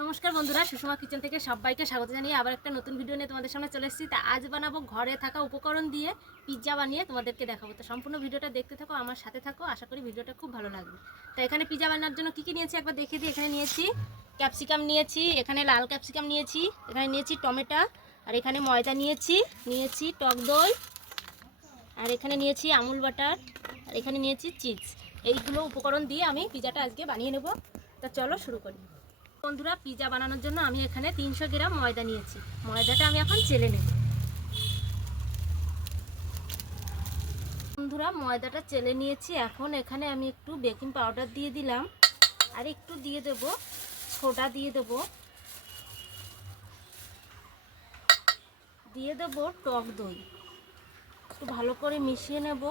নমস্কার বন্ধুরা, সুষমা কিচেন থেকে সবাইকে স্বাগত জানিয়ে আবার একটা নতুন ভিডিও নিয়ে তোমাদের সামনে চলে এসেছি। তা আজ বানাবো ঘরে থাকা উপকরণ দিয়ে পিৎজা বানিয়ে তোমাদেরকে দেখাবো। তো সম্পূর্ণ ভিডিওটা দেখতে থাকো, আমার সাথে থাকো, আশা করি ভিডিওটা খুব ভালো লাগবে। তো এখানে পিৎজা বানানোর জন্য কী কী নিয়েছি একবার দেখে দিই। এখানে নিয়েছি ক্যাপসিকাম নিয়েছি, এখানে লাল ক্যাপসিকাম নিয়েছি, এখানে নিয়েছি টমেটো, আর এখানে ময়দা নিয়েছি নিয়েছি টক দই, আর এখানে নিয়েছি আমুল বাটার, আর এখানে নিয়েছি চিজ এইগুলো উপকরণ দিয়ে আমি পিৎজাটা আজকে বানিয়ে নেব। তা চলো শুরু করি। বন্ধুরা পিৎজা বানানোর জন্য আমি এখানে তিনশো গ্রাম ময়দা নিয়েছি। ময়দাটা আমি এখন চেলে নেব। বন্ধুরা, ময়দাটা চেলে নিয়েছি। এখন এখানে আমি একটু বেকিং পাউডার দিয়ে দিলাম। আর একটু দিয়ে দেব, সোডা দিয়ে দেব। দিয়ে দেব টক দই। একটু ভালো করে মিশিয়ে নেব।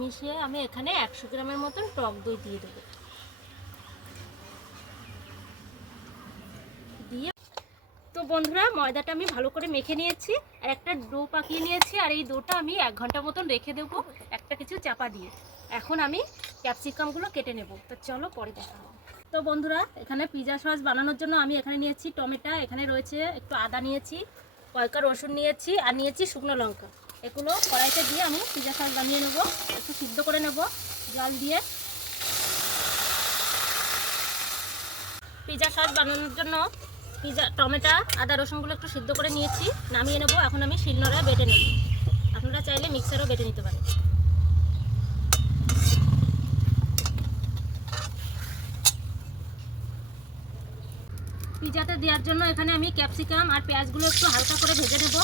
মিশিয়ে আমি এখানে একশো গ্রামের মতন টক দই দিয়ে দেবো দিয়ে তো বন্ধুরা, ময়দাটা আমি ভালো করে মেখে নিয়েছি আর একটা ডো পাকিয়ে নিয়েছি আর এই ডোটা আমি এক ঘণ্টা মতন রেখে দেবো একটা কিছু চাপা দিয়ে। এখন আমি ক্যাপসিকামগুলো কেটে নেব। তো চলো পরে দেখা তো বন্ধুরা, এখানে পিজা সস বানানোর জন্য আমি এখানে নিয়েছি টমেটো, এখানে রয়েছে একটু আদা নিয়েছি, কয়েকটা রসুন নিয়েছি আর নিয়েছি শুকনো লঙ্কা। এগুলো কড়াইতে দিয়ে আমি পিজা সস বানিয়ে নেব, একটু সিদ্ধ করে নেব, জল দিয়ে। পিজা সস বানানোর জন্য পিজা, টমেটো, আদা, রসুনগুলো একটু সিদ্ধ করে নিয়েছি, নামিয়ে নেব। এখন আমি শিলনোড়ায় বেটে নেব। আপনারা চাইলে মিক্সারও বেটে নিতে পারেন। পিজাতে দেওয়ার জন্য এখানে আমি ক্যাপসিকাম আর পেঁয়াজগুলো একটু হালকা করে ভেজে নেব।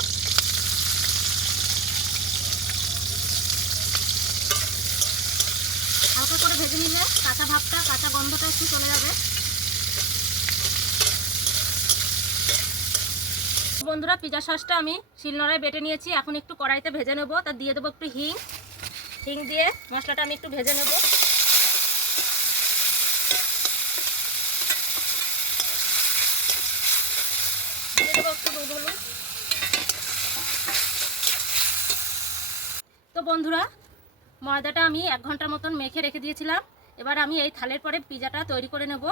হালকা করে ভেজে নিলে কাঁচা ভাবটা, কাঁচা গন্ধটা একটু চলে যাবে। বন্ধুরা, পিজা সসটা আমি শিলনোড়ায় বেটে নিয়েছি। এখন একটু কড়াইতে ভেজে নেব। তা দিয়ে দেবো একটু হিং। হিং দিয়ে মশলাটা আমি একটু ভেজে নেব। একটু তো বন্ধুরা, ময়দাটা আমি এক ঘণ্টার মতন মেখে রেখে দিয়েছিলাম। এবার আমি এই থালের পরে পিজাটা তৈরি করে নেব।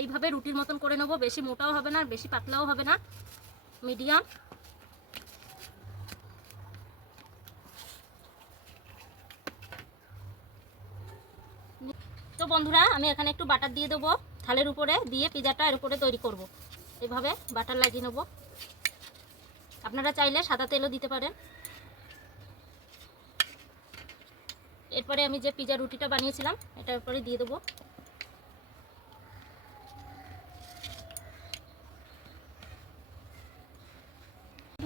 এইভাবে রুটির মতন করে নেব। বেশি মোটাও হবে না, বেশি পাতলাও হবে না। মিডিয়াম। তো বন্ধুরা, আমি এখানে একটু বাটার দিয়ে দেবো থালের উপরে, দিয়ে পিজাটা এর উপরে তৈরি করব। এভাবে বাটার লাগিয়ে নেব। আপনারা চাইলে সাদা তেলও দিতে পারেন। এরপরে আমি যে পিজা রুটিটা বানিয়েছিলাম, এটার উপরে দিয়ে দেবো।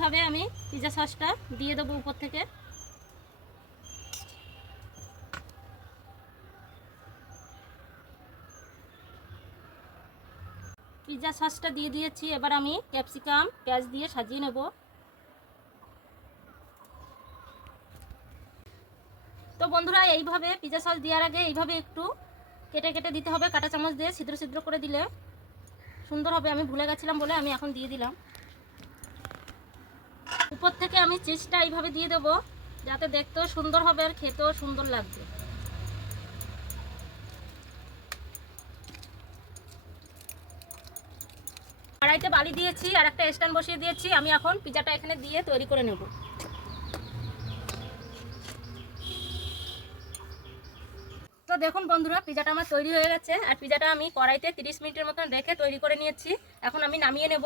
ভাবে আমি পিজা সসটা দিয়ে দেবো উপর থেকে? পিজা সসটা দিয়ে দিয়েছি, এবার আমি ক্যাপসিকাম পেঁয়াজ দিয়ে সাজিয়ে নেব। তো বন্ধুরা, এইভাবে পিজা সস দেওয়ার আগে এইভাবে একটু কেটে কেটে দিতে হবে, কাটা চামচ দিয়ে ছিদ্র ছিদ্র করে দিলে সুন্দর হবে। আমি ভুলে গেছিলাম বলে আমি এখন দিয়ে দিলাম। উপর থেকে আমি চিজটা এইভাবে দিয়ে দেবো, যাতে দেখতেও সুন্দর হবে আর খেতেও সুন্দর লাগবে। কড়াইতে বালি দিয়েছি আর একটা স্ট্যান্ড বসিয়ে দিয়েছি, আমি এখন পিজাটা এখানে দিয়ে তৈরি করে নেব। তো দেখুন বন্ধুরা, পিজাটা আমার তৈরি হয়ে গেছে, আর পিজাটা আমি কড়াইতে 30 মিনিটের মতন রেখে তৈরি করে নিয়েছি। এখন আমি নামিয়ে নেব।